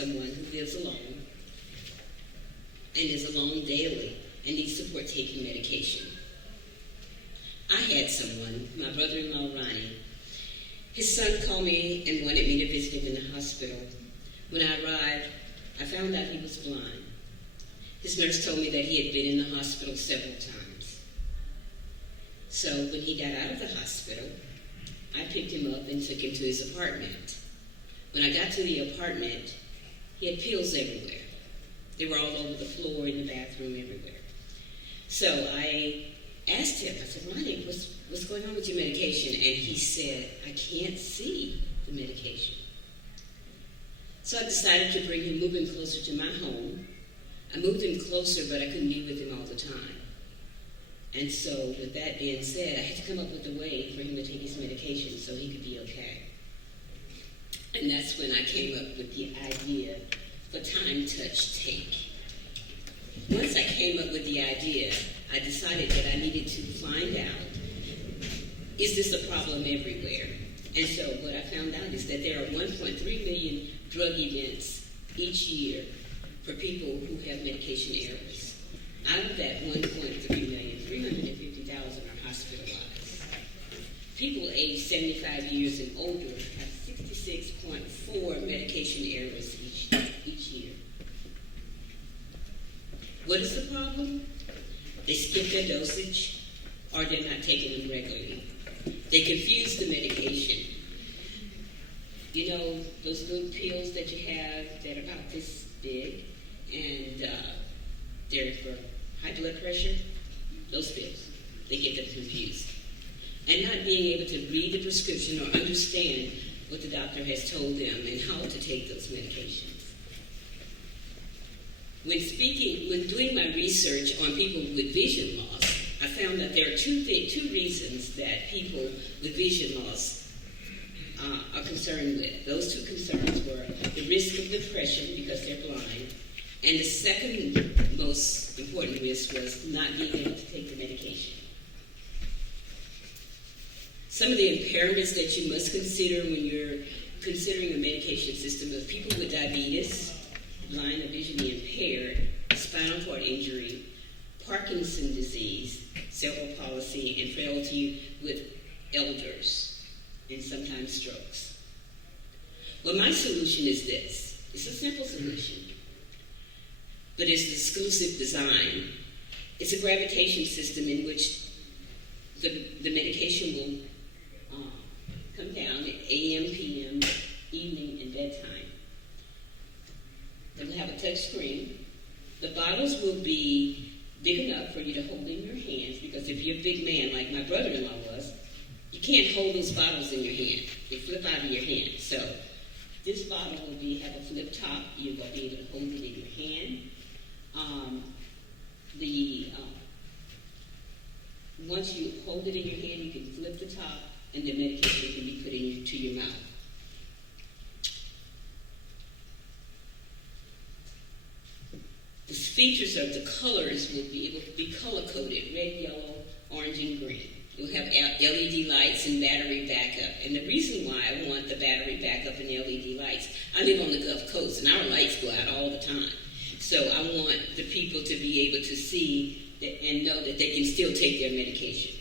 someone who lives alone and is alone daily and needs support taking medication. I had someone, my brother-in-law Ronnie. His son called me and wanted me to visit him in the hospital. When I arrived, I found out he was blind. His nurse told me that he had been in the hospital several times. So when he got out of the hospital, I picked him up and took him to his apartment. When I got to the apartment, he had pills everywhere. They were all over the floor, in the bathroom, everywhere. So I asked him, I said, Ronnie, what's going on with your medication? And he said, I can't see the medication. So I decided to move him closer to my home. I moved him closer, but I couldn't be with him all the time. And so with that being said, I had to come up with a way for him to take his medication so he could be okay. And that's when I came up with the idea for Time Touch Take. Once I came up with the idea, I decided that I needed to find out, is this a problem everywhere? And so what I found out is that there are 1.3 million drug events each year for people who have medication errors. Out of that 1.3 million, 350,000 are hospitalized. People aged 75 years and older have 66.4 medication errors each year. What is the problem? They skip their dosage, or they're not taking them regularly. They confuse the medication. You know, those little pills that you have that are about this big, and they're for high blood pressure, those pills, they get them confused. And not being able to read the prescription or understand what the doctor has told them and how to take those medications. When doing my research on people with vision loss, I found that there are two reasons that people with vision loss are concerned with. Those two concerns were the risk of depression because they're blind, and the second most important risk was not being able to take the medication. Some of the impairments that you must consider when you're considering a medication system of people with diabetes, blind or visually impaired, spinal cord injury, Parkinson's disease, cerebral palsy, and frailty with elders, and sometimes strokes. Well, my solution is this. It's a simple solution, but it's an exclusive design. It's a gravitation system in which the medication will come down at AM, PM, evening, and bedtime. It will have a touch screen. The bottles will be big enough for you to hold in your hands, because if you're a big man like my brother-in-law was, you can't hold those bottles in your hand. They flip out of your hand. So this bottle will have a flip top. You're going to be able to hold it in your hand. Once you hold it in your hand, you can flip the top, and the medication can be put into your mouth. The features of the colors will be able to be color-coded: red, yellow, orange, and green. You'll have LED lights and battery backup. And the reason why I want the battery backup and LED lights, I live on the Gulf Coast, and our lights go out all the time. So I want the people to be able to see and know that they can still take their medication.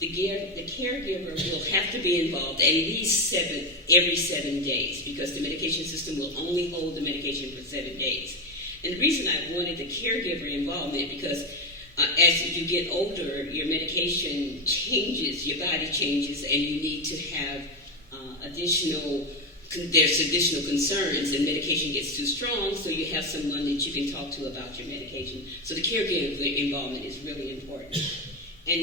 The caregiver will have to be involved at least every 7 days, because the medication system will only hold the medication for 7 days. And the reason I wanted the caregiver involvement, because as you get older, your medication changes, your body changes, and you need to have additional concerns, and medication gets too strong, so you have someone that you can talk to about your medication. So the caregiver involvement is really important. And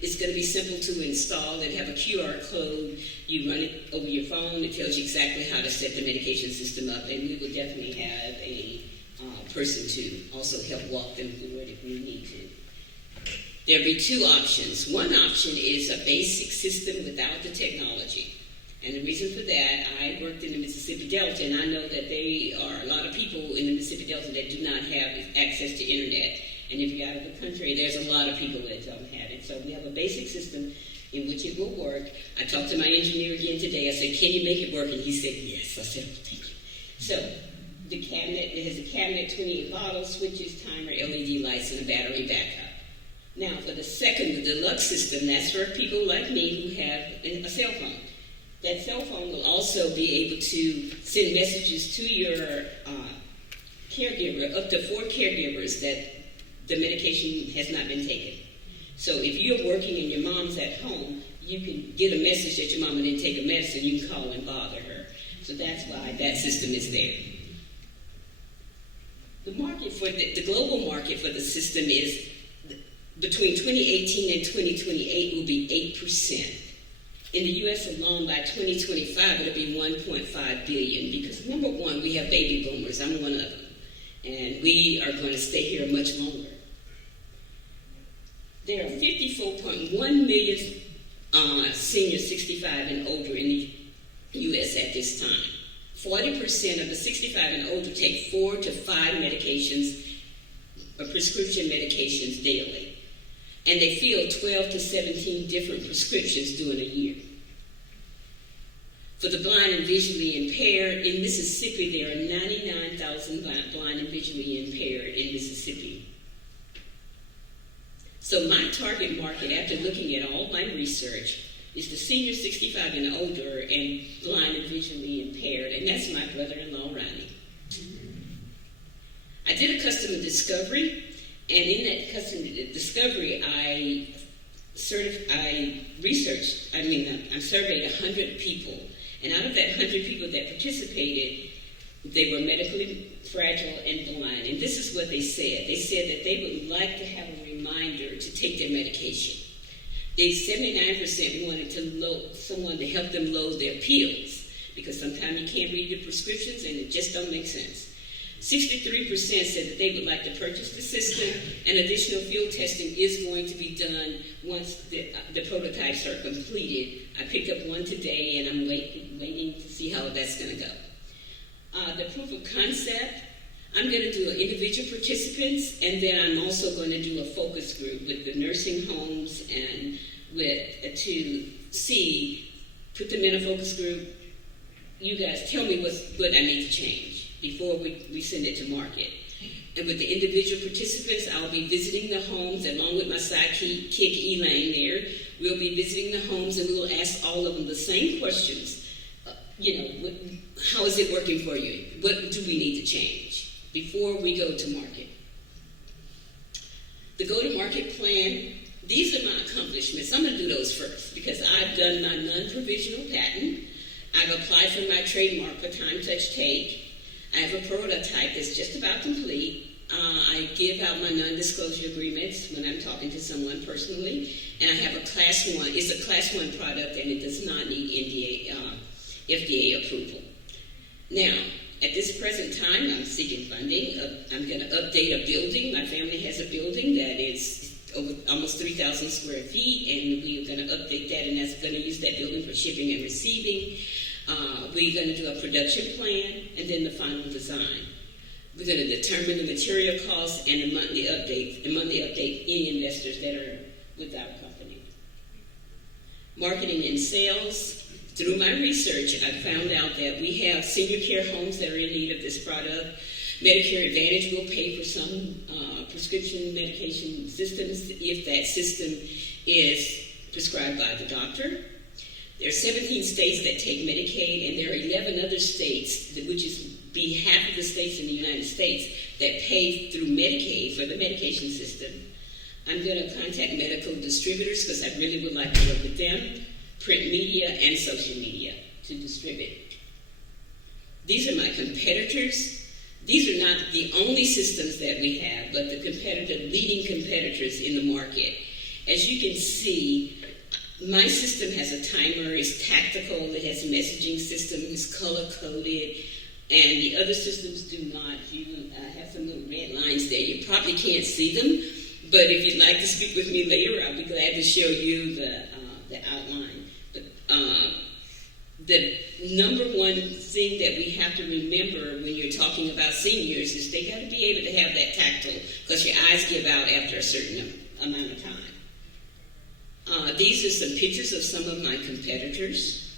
it's going to be simple to install. It have a QR code. You run it over your phone. It tells you exactly how to set the medication system up, and we will definitely have a person to also help walk them through it if we need to. There'll be two options. One option is a basic system without the technology. And the reason for that, I worked in the Mississippi Delta, and I know that there are a lot of people in the Mississippi Delta that do not have access to internet. And if you're out of the country, there's a lot of people that don't have it. So we have a basic system in which it will work. I talked to my engineer again today. I said, can you make it work? And he said, yes. I said, oh, thank you. So The cabinet, it has a cabinet, 28 bottles, switches, timer, LED lights, and a battery backup. Now, for the second, the deluxe system, that's for people like me who have a cell phone. That cell phone will also be able to send messages to your caregiver, up to 4 caregivers that the medication has not been taken. So if you're working and your mom's at home, you can get a message that your mama didn't take a medicine, you can call and bother her. So that's why that system is there. The market for the global market for the system is between 2018 and 2028 will be 8%. In the U.S. alone, by 2025, it'll be 1.5 billion because, number one, we have baby boomers. I'm one of them. And we are going to stay here much longer. There are 54.1 million seniors 65 and older in the U.S. at this time. 40% of the 65 and older take 4 to 5 medications, prescription medications daily. And they fill 12 to 17 different prescriptions during a year. For the blind and visually impaired, in Mississippi, there are 99,000 blind and visually impaired in Mississippi. So my target market, after looking at all my research, is the senior 65 and older and blind and visually impaired, and that's my brother-in-law, Ronnie. I did a customer discovery, and in that customer discovery, I surveyed 100 people. And out of that 100 people that participated, they were medically fragile and blind. And this is what they said. They said that they would like to have a reminder to take their medication. They 79% wanted someone to help them load their pills, because sometimes you can't read the prescriptions and it just don't make sense. 63% said that they would like to purchase the system, and additional field testing is going to be done once the prototypes are completed. I picked up one today, and I'm waiting to see how that's going to go. The proof of concept, I'm going to do individual participants, and then I'm also going to do a focus group with the nursing homes and to put them in a focus group. You guys tell me what I need to change before we send it to market. And with the individual participants, I'll be visiting the homes along with my sidekick, Elaine there. We'll be visiting the homes, and we'll ask all of them the same questions. How is it working for you? What do we need to change before we go to market? The go-to-market plan, these are my accomplishments. I'm going to do those first because I've done my non-provisional patent. I've applied for my trademark for Time Touch Take. I have a prototype that's just about complete. I give out my non-disclosure agreements when I'm talking to someone personally. And I have a Class 1. It's a Class 1 product, and it does not need FDA approval. Now, at this present time, I'm seeking funding. I'm going to update a building. My family has a building that is almost 3,000 square feet, and we're going to update that, and that's going to use that building for shipping and receiving. We're going to do a production plan and then the final design. We're going to determine the material costs and the monthly update any investors that are with our company. Marketing and sales. Through my research, I found out that we have senior care homes that are in need of this product. Medicare Advantage will pay for some prescription medication systems if that system is prescribed by the doctor. There are 17 states that take Medicaid, and there are 11 other states, which is half of the states in the United States, that pay through Medicaid for the medication system. I'm going to contact medical distributors because I really would like to work with them, print media, and social media to distribute. These are my competitors. These are not the only systems that we have, but the leading competitors in the market. As you can see, my system has a timer, it's tactical, it has a messaging system, it's color-coded, and the other systems do not. You have some little red lines there. You probably can't see them, but if you'd like to speak with me later, I'll be glad to show you the outline. But the number one thing that we have to remember when you're talking about seniors is they got to be able to have that tactile, because your eyes give out after a certain amount of time. These are some pictures of some of my competitors.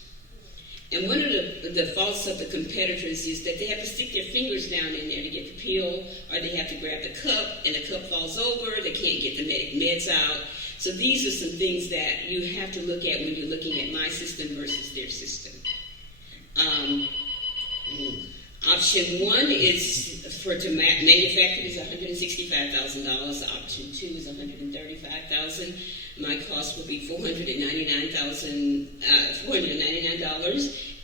And one of the faults of the competitors is that they have to stick their fingers down in there to get the pill, or they have to grab the cup, and the cup falls over, they can't get the meds out. So these are some things that you have to look at when you're looking at my system versus their system. Option 1 is to manufacture is $165,000. Option 2 is $135,000. My cost will be $499,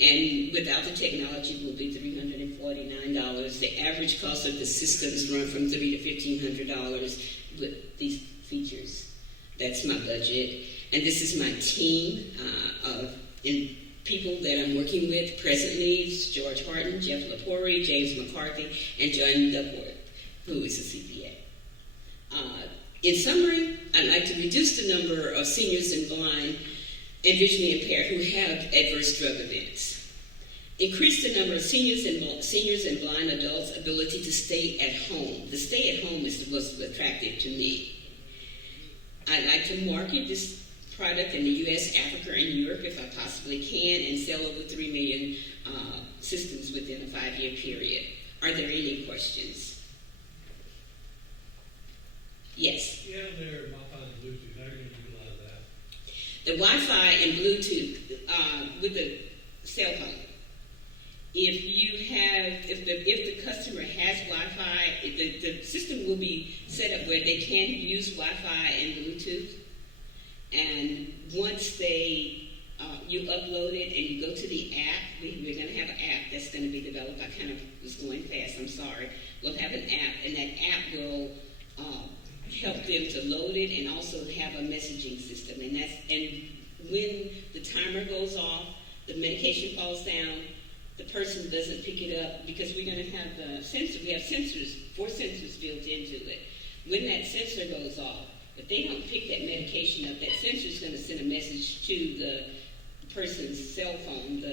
and without the technology, it will be $349. The average cost of the systems run from $300 to $1,500 with these features. That's my budget, and this is my team of people that I'm working with presently. It's George Harton, Jeff Lepori, James McCarthy, and John Duckworth, who is a CPA. In summary, I'd like to reduce the number of seniors and blind and visually impaired who have adverse drug events. Increase the number of seniors and blind adults' ability to stay at home. The stay at home is the most attractive to me. I'd like to market this product in the U.S., Africa, and Europe if I possibly can, and sell over 3 million systems within a 5-year period. Are there any questions? Yes? Yeah, their Wi-Fi and Bluetooth, how are you going to utilize that? The Wi-Fi and Bluetooth with the cell phone. If the customer has Wi-Fi, the system will be set up where they can use Wi-Fi and Bluetooth. And once you upload it and you go to the app, we're going to have an app that's going to be developed. I kind of was going fast, I'm sorry. We'll have an app, and that app will help them to load it and also have a messaging system. And when the timer goes off, the medication falls down, the person doesn't pick it up, because we're going to have the sensor. We have sensors, 4 sensors built into it. When that sensor goes off, if they don't pick that medication up, that sensor is going to send a message to the person's cell phone,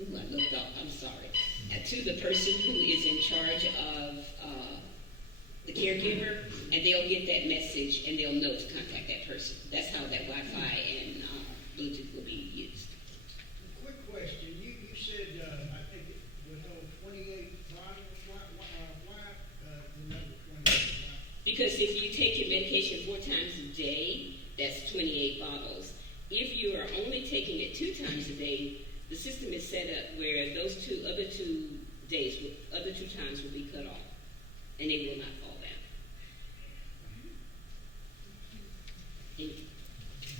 I looked up, I'm sorry, to the person who is in charge of the caregiver, and they'll get that message and they'll know to contact that person. That's how that Wi-Fi and Bluetooth will be used. Quick question. You said, I think it would hold 28 bottles. Why the number 28? Because if you take your medication 4 times a day, that's 28 bottles. If you are only taking it 2 times a day, the system is set up where those other two times will be cut off, and they will not fall down.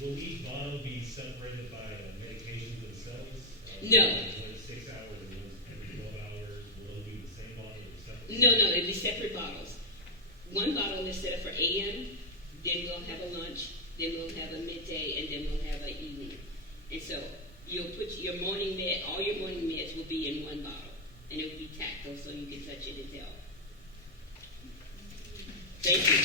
Will each bottle be separated by medication themselves? No. One 6 hours and one every 12 hours? Will it be the same bottle or separate? No, it'll be separate bottles. One bottle is set up for AM, then we'll have a lunch, then we'll have a midday, and then we'll have an evening. And so you'll put all your morning meds will be in one bottle, and it will be tactile so you can touch it and tell. Thank you.